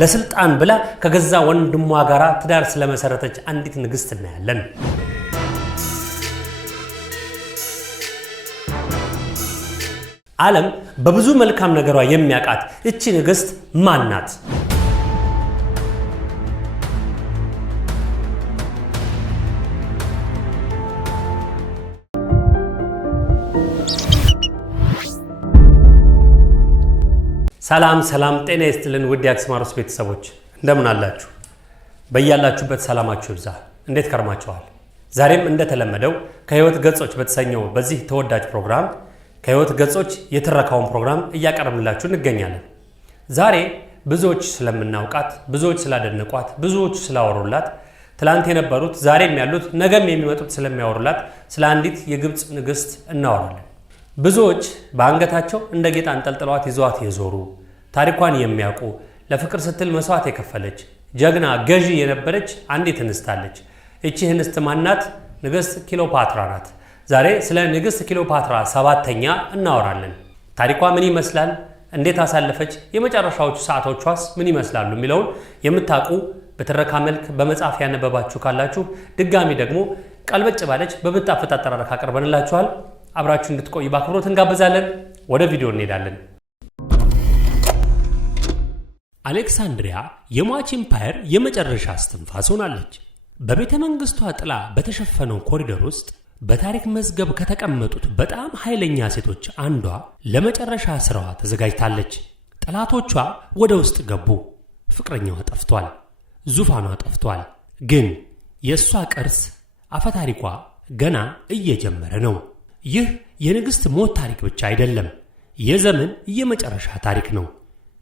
ለስልጣን ብላ ከገዛ ወንድሟ ጋር ትዳር ስለመሰረተች አንዲት ንግስት እናያለን። ዓለም በብዙ መልካም ነገሯ የሚያቃት እቺ ንግስት ማን ናት? ሰላም ጤና ይስጥልን ውድ የአክስማሮስ ቤተሰቦች እንደምን አላችሁ? በእያላችሁበት ሰላማችሁ ይብዛ። እንዴት ከርማችኋል? ዛሬም እንደተለመደው ከህይወት ገጾች በተሰኘው በዚህ ተወዳጅ ፕሮግራም ከህይወት ገጾች የተረካውን ፕሮግራም እያቀረብንላችሁ እንገኛለን። ዛሬ ብዙዎች ስለምናውቃት፣ ብዙዎች ስላደነቋት፣ ብዙዎች ስላወሩላት፣ ትላንት የነበሩት ዛሬም ያሉት ነገም የሚመጡት ስለሚያወሩላት ስለ አንዲት የግብጽ ንግስት እናወራለን። ብዙዎች በአንገታቸው እንደ ጌጥ አንጠልጥለዋት ይዘዋት የዞሩ ታሪኳን የሚያውቁ ለፍቅር ስትል መስዋዕት የከፈለች ጀግና ገዢ የነበረች አንዲት እንስት አለች። እቺ እንስት ማናት? ንግስት ክሊዮፓትራ ናት። ዛሬ ስለ ንግስት ክሊዮፓትራ ሰባተኛ እናወራለን። ታሪኳ ምን ይመስላል? እንዴት አሳለፈች? የመጨረሻዎቹ ሰዓቶቿስ ምን ይመስላሉ? የሚለውን የምታውቁ በትረካ መልክ በመጽሐፍ ያነበባችሁ ካላችሁ ድጋሚ ደግሞ ቀልበጭ ባለች በምጣፍጥ አጠራረክ አቀርበንላችኋል። አብራችሁ እንድትቆዩ በአክብሮት እንጋብዛለን። ወደ ቪዲዮ እንሄዳለን። አሌክሳንድሪያ የሟች ኢምፓየር የመጨረሻ እስትንፋስ ሆናለች። በቤተ መንግስቷ ጥላ በተሸፈነው ኮሪደር ውስጥ በታሪክ መዝገብ ከተቀመጡት በጣም ኃይለኛ ሴቶች አንዷ ለመጨረሻ ስራዋ ተዘጋጅታለች። ጠላቶቿ ወደ ውስጥ ገቡ። ፍቅረኛዋ ጠፍቷል። ዙፋኗ ጠፍቷል። ግን የእሷ ቅርስ አፈታሪኳ ገና እየጀመረ ነው። ይህ የንግሥት ሞት ታሪክ ብቻ አይደለም፣ የዘመን የመጨረሻ ታሪክ ነው።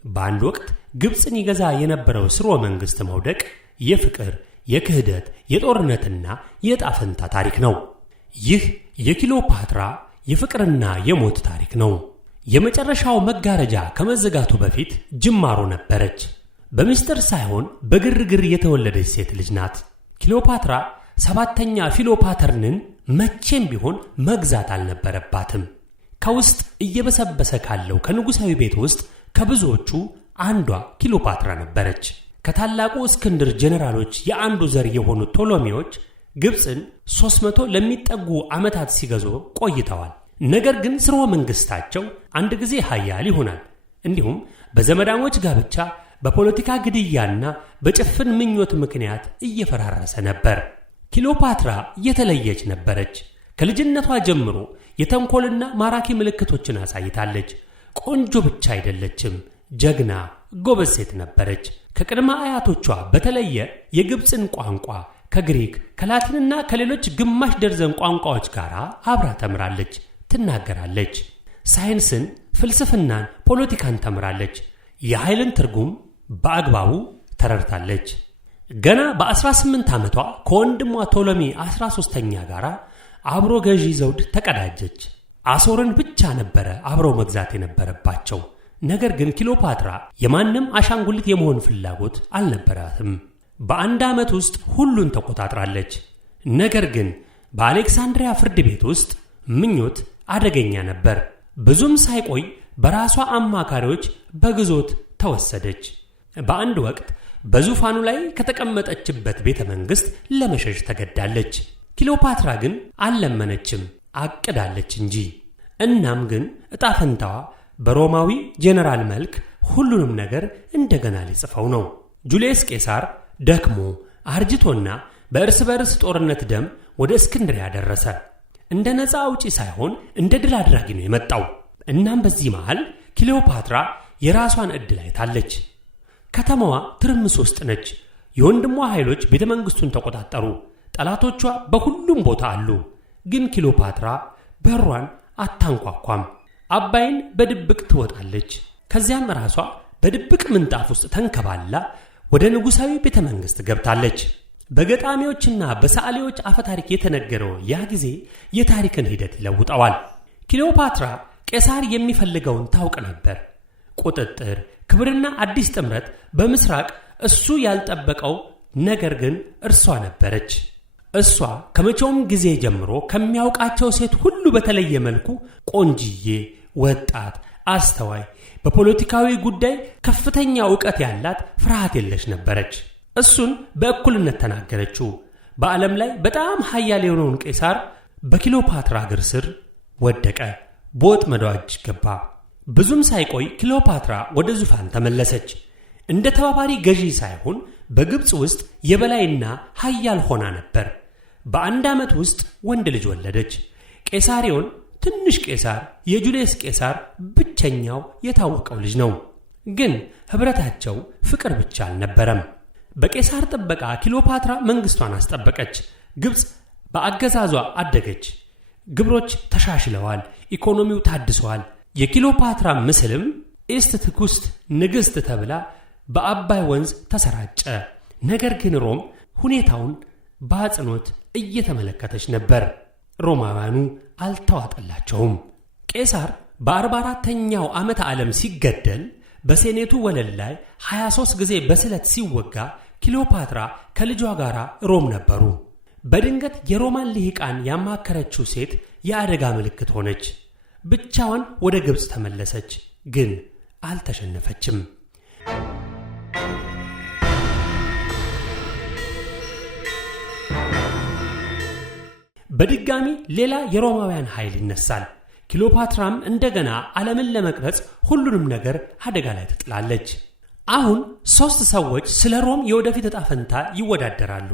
በአንድ ወቅት ግብፅን ይገዛ የነበረው ስርወ መንግሥት መውደቅ የፍቅር፣ የክህደት፣ የጦርነትና የዕጣ ፈንታ ታሪክ ነው። ይህ የክሊዮፓትራ የፍቅርና የሞት ታሪክ ነው። የመጨረሻው መጋረጃ ከመዘጋቱ በፊት ጅማሮ ነበረች። በምስጢር ሳይሆን በግርግር የተወለደች ሴት ልጅ ናት። ክሊዮፓትራ ሰባተኛ ፊሎፓተርንን መቼም ቢሆን መግዛት አልነበረባትም። ከውስጥ እየበሰበሰ ካለው ከንጉሳዊ ቤት ውስጥ ከብዙዎቹ አንዷ ክሊዮፓትራ ነበረች። ከታላቁ እስክንድር ጄኔራሎች የአንዱ ዘር የሆኑት ቶሎሚዎች ግብፅን 300 ለሚጠጉ ዓመታት ሲገዙ ቆይተዋል። ነገር ግን ስርወ መንግስታቸው አንድ ጊዜ ኃያል ይሆናል። እንዲሁም በዘመዳሞች ጋብቻ፣ በፖለቲካ ግድያና በጭፍን ምኞት ምክንያት እየፈራረሰ ነበር። ክሊዮፓትራ የተለየች ነበረች። ከልጅነቷ ጀምሮ የተንኮልና ማራኪ ምልክቶችን አሳይታለች። ቆንጆ ብቻ አይደለችም፣ ጀግና ጎበዝ ሴት ነበረች። ከቅድመ አያቶቿ በተለየ የግብፅን ቋንቋ ከግሪክ ከላቲንና ከሌሎች ግማሽ ደርዘን ቋንቋዎች ጋር አብራ ተምራለች፣ ትናገራለች። ሳይንስን፣ ፍልስፍናን፣ ፖለቲካን ተምራለች። የኃይልን ትርጉም በአግባቡ ተረድታለች። ገና በ18 ዓመቷ ከወንድሟ ቶሎሚ 13ኛ ጋር አብሮ ገዢ ዘውድ ተቀዳጀች። አሦርን ብቻ ነበረ አብረው መግዛት የነበረባቸው። ነገር ግን ክሊዮፓትራ የማንም አሻንጉሊት የመሆን ፍላጎት አልነበራትም። በአንድ ዓመት ውስጥ ሁሉን ተቆጣጥራለች። ነገር ግን በአሌክሳንድሪያ ፍርድ ቤት ውስጥ ምኞት አደገኛ ነበር። ብዙም ሳይቆይ በራሷ አማካሪዎች በግዞት ተወሰደች። በአንድ ወቅት በዙፋኑ ላይ ከተቀመጠችበት ቤተ መንግሥት ለመሸሽ ተገዳለች። ክሊዮፓትራ ግን አልለመነችም፣ አቅዳለች እንጂ። እናም ግን ዕጣ ፈንታዋ በሮማዊ ጄኔራል መልክ ሁሉንም ነገር እንደገና ሊጽፈው ነው። ጁልየስ ቄሳር ደክሞ አርጅቶና በእርስ በርስ ጦርነት ደም ወደ እስክንድርያ ደረሰ። እንደ ነፃ አውጪ ሳይሆን እንደ ድል አድራጊ ነው የመጣው። እናም በዚህ መሃል ክሊዮፓትራ የራሷን ዕድል አይታለች። ከተማዋ ትርምስ ውስጥ ነች። የወንድሟ ኃይሎች ቤተ መንግሥቱን ተቆጣጠሩ። ጠላቶቿ በሁሉም ቦታ አሉ። ግን ክሊዮፓትራ በሯን አታንኳኳም። አባይን በድብቅ ትወጣለች። ከዚያም ራሷ በድብቅ ምንጣፍ ውስጥ ተንከባላ ወደ ንጉሳዊ ቤተ መንግሥት ገብታለች። በገጣሚዎችና በሰዓሊዎች አፈታሪክ የተነገረው ያ ጊዜ የታሪክን ሂደት ይለውጠዋል። ክሊዮፓትራ ቄሳር የሚፈልገውን ታውቅ ነበር። ቁጥጥር፣ ክብርና አዲስ ጥምረት በምስራቅ እሱ ያልጠበቀው ነገር ግን እርሷ ነበረች። እሷ ከመቼውም ጊዜ ጀምሮ ከሚያውቃቸው ሴት ሁሉ በተለየ መልኩ ቆንጂዬ፣ ወጣት፣ አስተዋይ፣ በፖለቲካዊ ጉዳይ ከፍተኛ ዕውቀት ያላት ፍርሃት የለሽ ነበረች። እሱን በእኩልነት ተናገረችው። በዓለም ላይ በጣም ኃያል የሆነውን ቄሳር በክሊዮፓትራ እግር ስር ወደቀ፣ በወጥመዷ እጅ ገባ። ብዙም ሳይቆይ ክሊዮፓትራ ወደ ዙፋን ተመለሰች። እንደ ተባባሪ ገዢ ሳይሆን በግብፅ ውስጥ የበላይና ኃያል ሆና ነበር። በአንድ ዓመት ውስጥ ወንድ ልጅ ወለደች። ቄሳሪዮን ትንሽ ቄሳር የጁልየስ ቄሳር ብቸኛው የታወቀው ልጅ ነው። ግን ኅብረታቸው ፍቅር ብቻ አልነበረም። በቄሳር ጥበቃ ክሊዮፓትራ መንግሥቷን አስጠበቀች። ግብፅ በአገዛዟ አደገች። ግብሮች ተሻሽለዋል። ኢኮኖሚው ታድሰዋል። የክሊዮፓትራ ምስልም ኢስትትኩስት ንግሥት ተብላ በአባይ ወንዝ ተሰራጨ። ነገር ግን ሮም ሁኔታውን በአጽንኦት እየተመለከተች ነበር። ሮማውያኑ አልተዋጠላቸውም። ቄሳር በ44ኛው ዓመተ ዓለም ሲገደል በሴኔቱ ወለል ላይ 23 ጊዜ በስለት ሲወጋ ክሊዮፓትራ ከልጇ ጋር ሮም ነበሩ። በድንገት የሮማን ልሂቃን ያማከረችው ሴት የአደጋ ምልክት ሆነች። ብቻዋን ወደ ግብፅ ተመለሰች፣ ግን አልተሸነፈችም። በድጋሚ ሌላ የሮማውያን ኃይል ይነሳል። ክሊዮፓትራም እንደገና ዓለምን ለመቅረጽ ሁሉንም ነገር አደጋ ላይ ትጥላለች። አሁን 3 ሰዎች ስለ ሮም የወደፊት ዕጣ ፈንታ ይወዳደራሉ።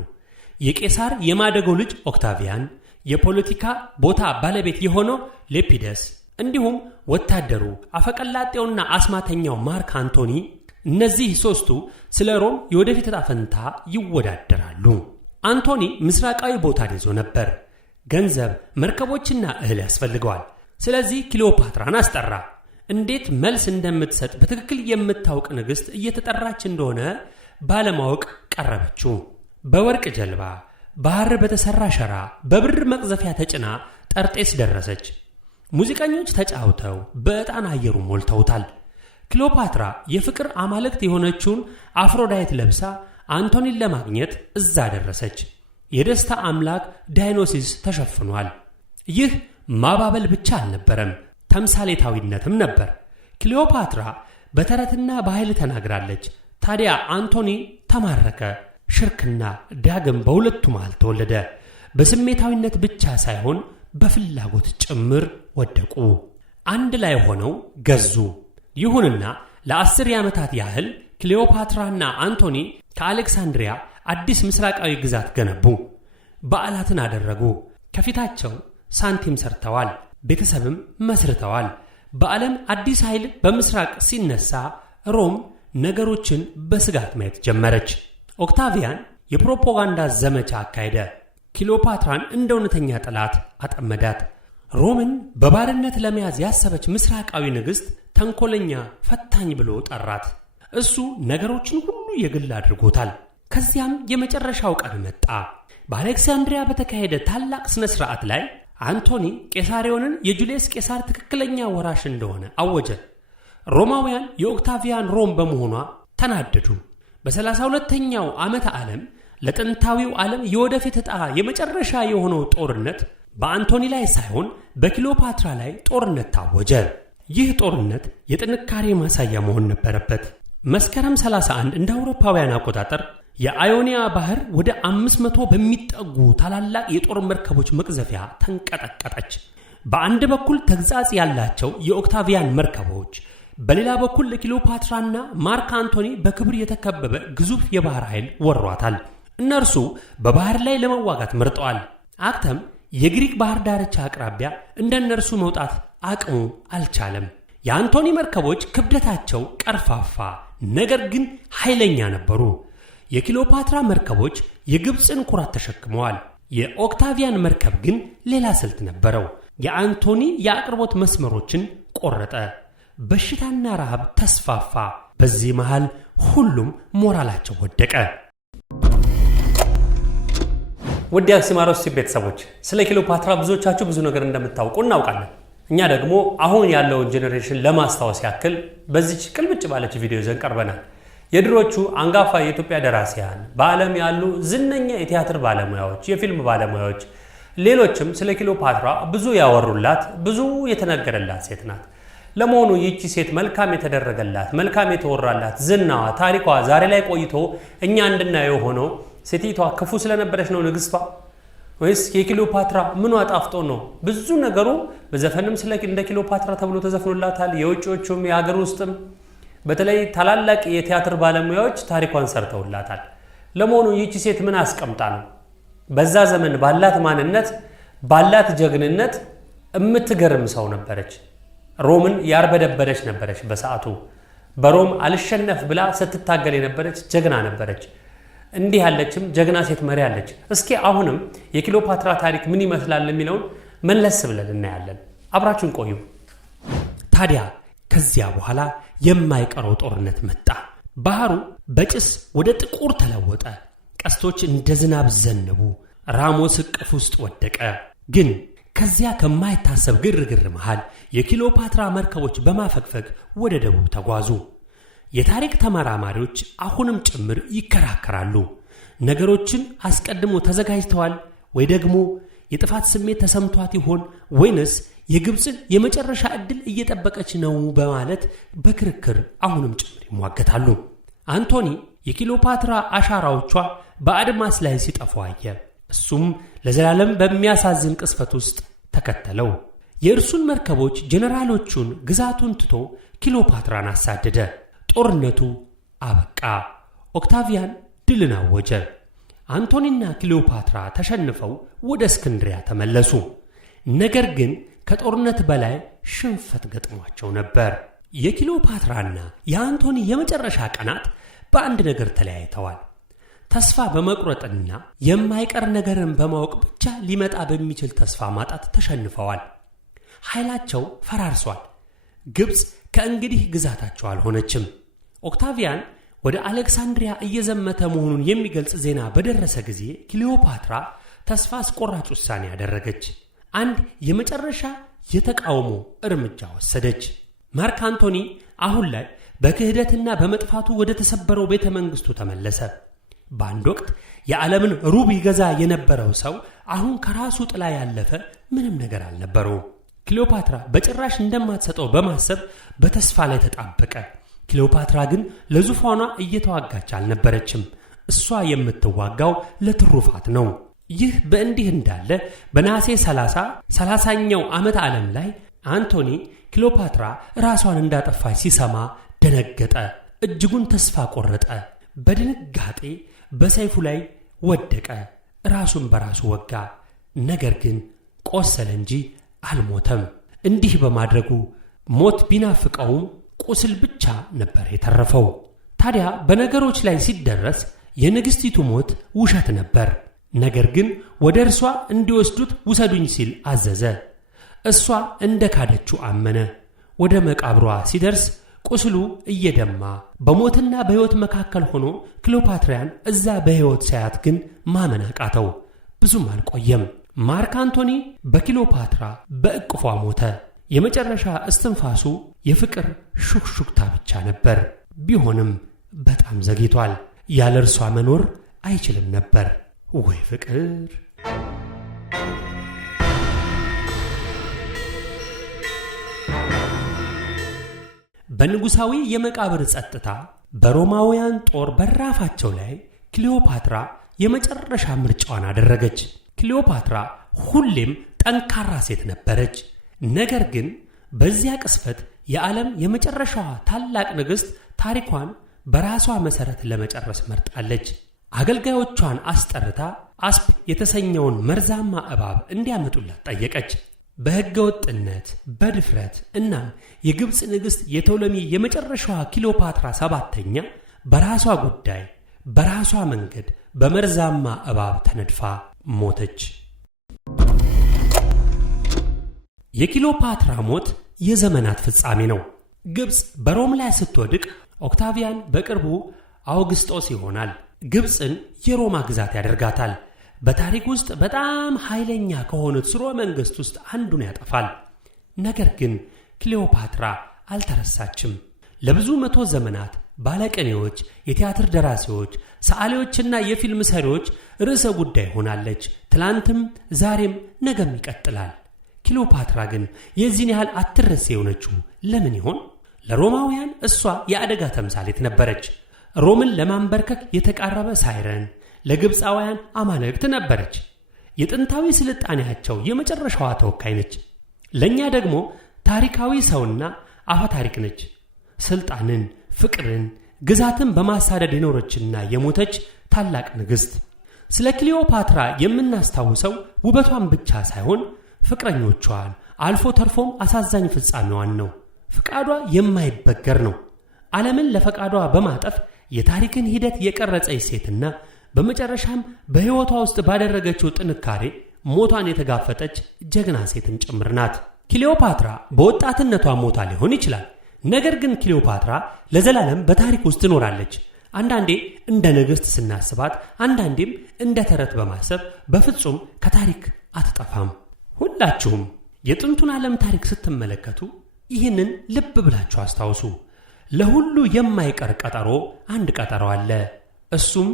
የቄሳር የማደጎ ልጅ ኦክታቪያን፣ የፖለቲካ ቦታ ባለቤት የሆነው ሌፒደስ፣ እንዲሁም ወታደሩ አፈቀላጤውና አስማተኛው ማርክ አንቶኒ። እነዚህ 3ቱ ስለ ሮም የወደፊት ዕጣ ፈንታ ይወዳደራሉ። አንቶኒ ምስራቃዊ ቦታን ይዞ ነበር። ገንዘብ፣ መርከቦችና እህል ያስፈልገዋል። ስለዚህ ክሊዮፓትራን አስጠራ። እንዴት መልስ እንደምትሰጥ በትክክል የምታውቅ ንግሥት እየተጠራች እንደሆነ ባለማወቅ ቀረበችው። በወርቅ ጀልባ፣ ባህር በተሠራ ሸራ፣ በብር መቅዘፊያ ተጭና ጠርጤስ ደረሰች። ሙዚቀኞች ተጫውተው በዕጣን አየሩ ሞልተውታል። ክሊዮፓትራ የፍቅር አማልክት የሆነችውን አፍሮዳይት ለብሳ አንቶኒን ለማግኘት እዛ ደረሰች። የደስታ አምላክ ዳይኖሲስ ተሸፍኗል። ይህ ማባበል ብቻ አልነበረም፣ ተምሳሌታዊነትም ነበር። ክሊዮፓትራ በተረትና በኃይል ተናግራለች። ታዲያ አንቶኒ ተማረከ። ሽርክና ዳግም በሁለቱ መሃል ተወለደ። በስሜታዊነት ብቻ ሳይሆን በፍላጎት ጭምር ወደቁ። አንድ ላይ ሆነው ገዙ። ይሁንና ለ10 ዓመታት ያህል ክሊዮፓትራና አንቶኒ ከአሌክሳንድሪያ አዲስ ምስራቃዊ ግዛት ገነቡ። በዓላትን አደረጉ። ከፊታቸው ሳንቲም ሰርተዋል። ቤተሰብም መስርተዋል። በዓለም አዲስ ኃይል በምስራቅ ሲነሳ ሮም ነገሮችን በስጋት ማየት ጀመረች። ኦክታቪያን የፕሮፓጋንዳ ዘመቻ አካሄደ። ክሊዮፓትራን እንደ እውነተኛ ጠላት አጠመዳት። ሮምን በባርነት ለመያዝ ያሰበች ምስራቃዊ ንግሥት ተንኮለኛ፣ ፈታኝ ብሎ ጠራት። እሱ ነገሮችን ሁሉ የግል አድርጎታል። ከዚያም የመጨረሻው ቀን መጣ። በአሌክሳንድሪያ በተካሄደ ታላቅ ሥነ ሥርዓት ላይ አንቶኒ ቄሳሪዮንን የጁልየስ ቄሳር ትክክለኛ ወራሽ እንደሆነ አወጀ። ሮማውያን የኦክታቪያን ሮም በመሆኗ ተናደዱ። በ32ኛው ዓመተ ዓለም ለጥንታዊው ዓለም የወደፊት ዕጣ የመጨረሻ የሆነው ጦርነት በአንቶኒ ላይ ሳይሆን በክሊዮፓትራ ላይ ጦርነት ታወጀ። ይህ ጦርነት የጥንካሬ ማሳያ መሆን ነበረበት። መስከረም 31 እንደ አውሮፓውያን አቆጣጠር የአዮኒያ ባህር ወደ 500 በሚጠጉ ታላላቅ የጦር መርከቦች መቅዘፊያ ተንቀጠቀጠች። በአንድ በኩል ተግዛጽ ያላቸው የኦክታቪያን መርከቦች፣ በሌላ በኩል ለክሊዮፓትራና ማርክ አንቶኒ በክብር የተከበበ ግዙፍ የባህር ኃይል ወሯታል። እነርሱ በባህር ላይ ለመዋጋት መርጠዋል። አክተም የግሪክ ባህር ዳርቻ አቅራቢያ እንደ እነርሱ መውጣት አቅሙ አልቻለም። የአንቶኒ መርከቦች ክብደታቸው ቀርፋፋ፣ ነገር ግን ኃይለኛ ነበሩ። የክሊዮፓትራ መርከቦች የግብፅን ኩራት ተሸክመዋል። የኦክታቪያን መርከብ ግን ሌላ ስልት ነበረው። የአንቶኒ የአቅርቦት መስመሮችን ቆረጠ። በሽታና ረሃብ ተስፋፋ። በዚህ መሃል ሁሉም ሞራላቸው ወደቀ። ውድ የአክሲማሮስ ቤተሰቦች ስለ ክሊዮፓትራ ብዙዎቻችሁ ብዙ ነገር እንደምታውቁ እናውቃለን። እኛ ደግሞ አሁን ያለውን ጄኔሬሽን ለማስታወስ ያክል በዚች ቅልብጭ ባለች ቪዲዮ ይዘን ቀርበናል። የድሮቹ አንጋፋ የኢትዮጵያ ደራሲያን፣ በዓለም ያሉ ዝነኛ የቲያትር ባለሙያዎች፣ የፊልም ባለሙያዎች፣ ሌሎችም ስለ ክሊዮፓትራ ብዙ ያወሩላት፣ ብዙ የተነገረላት ሴት ናት። ለመሆኑ ይህቺ ሴት መልካም የተደረገላት መልካም የተወራላት ዝናዋ ታሪኳ ዛሬ ላይ ቆይቶ እኛ እንድናየው ሆኖ ሴቲቷ ክፉ ስለነበረች ነው ንግስቷ ወይስ የክሊዮፓትራ ምኗ ጣፍጦ ነው? ብዙ ነገሩ በዘፈንም እንደ ክሊዮፓትራ ተብሎ ተዘፍኖላታል። የውጭዎቹም የሀገር ውስጥም በተለይ ታላላቅ የቲያትር ባለሙያዎች ታሪኳን ሰርተውላታል። ለመሆኑ ይህቺ ሴት ምን አስቀምጣ ነው? በዛ ዘመን ባላት ማንነት ባላት ጀግንነት እምትገርም ሰው ነበረች። ሮምን ያርበደበደች ነበረች። በሰዓቱ በሮም አልሸነፍ ብላ ስትታገል የነበረች ጀግና ነበረች። እንዲህ ያለችም ጀግና ሴት መሪ አለች። እስኪ አሁንም የክሊዮፓትራ ታሪክ ምን ይመስላል የሚለውን መለስ ብለን እናያለን። አብራችሁን ቆዩ። ታዲያ ከዚያ በኋላ የማይቀረው ጦርነት መጣ። ባህሩ በጭስ ወደ ጥቁር ተለወጠ። ቀስቶች እንደ ዝናብ ዘነቡ። ራሞስ እቅፍ ውስጥ ወደቀ። ግን ከዚያ ከማይታሰብ ግርግር መሃል የክሊዮፓትራ መርከቦች በማፈግፈግ ወደ ደቡብ ተጓዙ። የታሪክ ተመራማሪዎች አሁንም ጭምር ይከራከራሉ። ነገሮችን አስቀድሞ ተዘጋጅተዋል ወይ ደግሞ የጥፋት ስሜት ተሰምቷት ይሆን ወይንስ የግብፅን የመጨረሻ ዕድል እየጠበቀች ነው በማለት በክርክር አሁንም ጭምር ይሟገታሉ። አንቶኒ የክሊዮፓትራ አሻራዎቿ በአድማስ ላይ ሲጠፉ አየ። እሱም ለዘላለም በሚያሳዝን ቅስፈት ውስጥ ተከተለው። የእርሱን መርከቦች ጄኔራሎቹን ግዛቱን ትቶ ክሊዮፓትራን አሳደደ። ጦርነቱ አበቃ። ኦክታቪያን ድልን አወጀ። አንቶኒና ክሊዮፓትራ ተሸንፈው ወደ እስክንድሪያ ተመለሱ። ነገር ግን ከጦርነት በላይ ሽንፈት ገጥሟቸው ነበር። የክሊዮፓትራና የአንቶኒ የመጨረሻ ቀናት በአንድ ነገር ተለያይተዋል። ተስፋ በመቁረጥና የማይቀር ነገርን በማወቅ ብቻ ሊመጣ በሚችል ተስፋ ማጣት ተሸንፈዋል። ኃይላቸው ፈራርሷል። ግብፅ ከእንግዲህ ግዛታቸው አልሆነችም። ኦክታቪያን ወደ አሌክሳንድሪያ እየዘመተ መሆኑን የሚገልጽ ዜና በደረሰ ጊዜ ክሊዮፓትራ ተስፋ አስቆራጭ ውሳኔ ያደረገች። አንድ የመጨረሻ የተቃውሞ እርምጃ ወሰደች። ማርክ አንቶኒ አሁን ላይ በክህደትና በመጥፋቱ ወደ ተሰበረው ቤተ መንግስቱ ተመለሰ። በአንድ ወቅት የዓለምን ሩብ ይገዛ የነበረው ሰው አሁን ከራሱ ጥላ ያለፈ ምንም ነገር አልነበረው። ክሊዮፓትራ በጭራሽ እንደማትሰጠው በማሰብ በተስፋ ላይ ተጣበቀ። ክሊዮፓትራ ግን ለዙፋኗ እየተዋጋች አልነበረችም። እሷ የምትዋጋው ለትሩፋት ነው። ይህ በእንዲህ እንዳለ በነሐሴ 30ኛው ዓመት ዓለም ላይ አንቶኒ ክሊዮፓትራ ራሷን እንዳጠፋች ሲሰማ ደነገጠ። እጅጉን ተስፋ ቆረጠ። በድንጋጤ በሰይፉ ላይ ወደቀ። ራሱን በራሱ ወጋ። ነገር ግን ቆሰለ እንጂ አልሞተም። እንዲህ በማድረጉ ሞት ቢናፍቀውም ቁስል ብቻ ነበር የተረፈው። ታዲያ በነገሮች ላይ ሲደረስ የንግሥቲቱ ሞት ውሸት ነበር። ነገር ግን ወደ እርሷ እንዲወስዱት ውሰዱኝ ሲል አዘዘ። እሷ እንደ ካደችው አመነ። ወደ መቃብሯ ሲደርስ ቁስሉ እየደማ በሞትና በሕይወት መካከል ሆኖ ክሊዮፓትራን እዛ በሕይወት ሳያት ግን ማመን አቃተው። ብዙም አልቆየም። ማርክ አንቶኒ በክሊዮፓትራ በእቅፏ ሞተ። የመጨረሻ እስትንፋሱ የፍቅር ሹክሹክታ ብቻ ነበር። ቢሆንም በጣም ዘግይቷል። ያለ እርሷ መኖር አይችልም ነበር። ወይ ፍቅር! በንጉሳዊ የመቃብር ጸጥታ በሮማውያን ጦር በራፋቸው ላይ ክሊዮፓትራ የመጨረሻ ምርጫዋን አደረገች። ክሊዮፓትራ ሁሌም ጠንካራ ሴት ነበረች። ነገር ግን በዚያ ቅስፈት የዓለም የመጨረሻዋ ታላቅ ንግሥት ታሪኳን በራሷ መሠረት ለመጨረስ መርጣለች። አገልጋዮቿን አስጠርታ አስፕ የተሰኘውን መርዛማ እባብ እንዲያመጡላት ጠየቀች። በሕገ ወጥነት፣ በድፍረት እናም የግብፅ ንግሥት የቶሎሚ የመጨረሻዋ ክሊዮፓትራ 7ኛ በራሷ ጉዳይ በራሷ መንገድ በመርዛማ እባብ ተነድፋ ሞተች። የክሊዮፓትራ ሞት የዘመናት ፍጻሜ ነው። ግብፅ በሮም ላይ ስትወድቅ ኦክታቪያን በቅርቡ አውግስጦስ ይሆናል። ግብፅን የሮማ ግዛት ያደርጋታል። በታሪክ ውስጥ በጣም ኃይለኛ ከሆኑት ስርወ መንግሥት ውስጥ አንዱን ያጠፋል። ነገር ግን ክሊዮፓትራ አልተረሳችም። ለብዙ መቶ ዘመናት ባለቅኔዎች፣ የቲያትር ደራሲዎች፣ ሰዓሊዎችና የፊልም ሰሪዎች ርዕሰ ጉዳይ ሆናለች። ትላንትም ዛሬም ነገም ይቀጥላል። ክሊዮፓትራ ግን የዚህን ያህል አትረሴ የሆነችው ለምን ይሆን? ለሮማውያን እሷ የአደጋ ተምሳሌት ነበረች። ሮምን ለማንበርከክ የተቃረበ ሳይረን፣ ለግብፃውያን አማልክት ነበረች። የጥንታዊ ስልጣኔያቸው የመጨረሻዋ ተወካይ ነች። ለእኛ ደግሞ ታሪካዊ ሰውና አፈታሪክ ነች። ስልጣንን፣ ፍቅርን፣ ግዛትን በማሳደድ የኖረችና የሞተች ታላቅ ንግሥት። ስለ ክሊዮፓትራ የምናስታውሰው ውበቷን ብቻ ሳይሆን ፍቅረኞቿን፣ አልፎ ተርፎም አሳዛኝ ፍጻሜዋን ነው። ፍቃዷ የማይበገር ነው። ዓለምን ለፈቃዷ በማጠፍ የታሪክን ሂደት የቀረጸች ሴትና በመጨረሻም በሕይወቷ ውስጥ ባደረገችው ጥንካሬ ሞቷን የተጋፈጠች ጀግና ሴትም ጭምር ናት። ክሊዮፓትራ በወጣትነቷ ሞታ ሊሆን ይችላል። ነገር ግን ክሊዮፓትራ ለዘላለም በታሪክ ውስጥ ትኖራለች። አንዳንዴ እንደ ንግሥት ስናስባት፣ አንዳንዴም እንደ ተረት በማሰብ በፍጹም ከታሪክ አትጠፋም። ሁላችሁም የጥንቱን ዓለም ታሪክ ስትመለከቱ ይህንን ልብ ብላችሁ አስታውሱ። ለሁሉ የማይቀር ቀጠሮ አንድ ቀጠሮ አለ። እሱም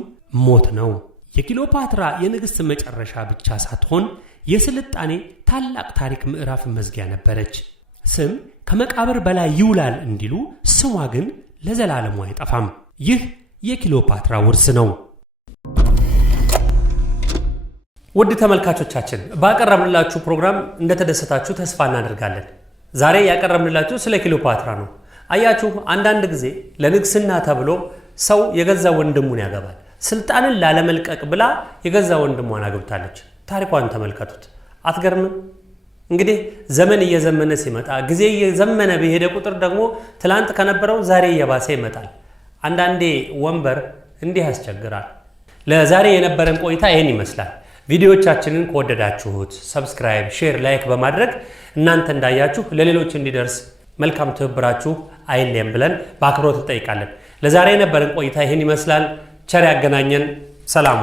ሞት ነው። የክሊዮፓትራ የንግሥት መጨረሻ ብቻ ሳትሆን የስልጣኔ ታላቅ ታሪክ ምዕራፍ መዝጊያ ነበረች። ስም ከመቃብር በላይ ይውላል እንዲሉ ስሟ ግን ለዘላለሙ አይጠፋም። ይህ የክሊዮፓትራ ውርስ ነው። ውድ ተመልካቾቻችን ባቀረብንላችሁ ፕሮግራም እንደተደሰታችሁ ተስፋ እናደርጋለን። ዛሬ ያቀረብንላችሁ ስለ ክሊዮፓትራ ነው። አያችሁ፣ አንዳንድ ጊዜ ለንግስና ተብሎ ሰው የገዛ ወንድሙን ያገባል። ስልጣንን ላለመልቀቅ ብላ የገዛ ወንድሟን አግብታለች። ታሪኳን ተመልከቱት። አትገርምም? እንግዲህ ዘመን እየዘመነ ሲመጣ፣ ጊዜ እየዘመነ በሄደ ቁጥር ደግሞ ትላንት ከነበረው ዛሬ እየባሰ ይመጣል። አንዳንዴ ወንበር እንዲህ ያስቸግራል። ለዛሬ የነበረን ቆይታ ይህን ይመስላል። ቪዲዮዎቻችንን ከወደዳችሁት ሰብስክራይብ፣ ሼር፣ ላይክ በማድረግ እናንተ እንዳያችሁ ለሌሎች እንዲደርስ መልካም ትብብራችሁ አይለየም ብለን በአክብሮት እንጠይቃለን። ለዛሬ የነበረን ቆይታ ይህን ይመስላል። ቸር ያገናኘን። ሰላሙ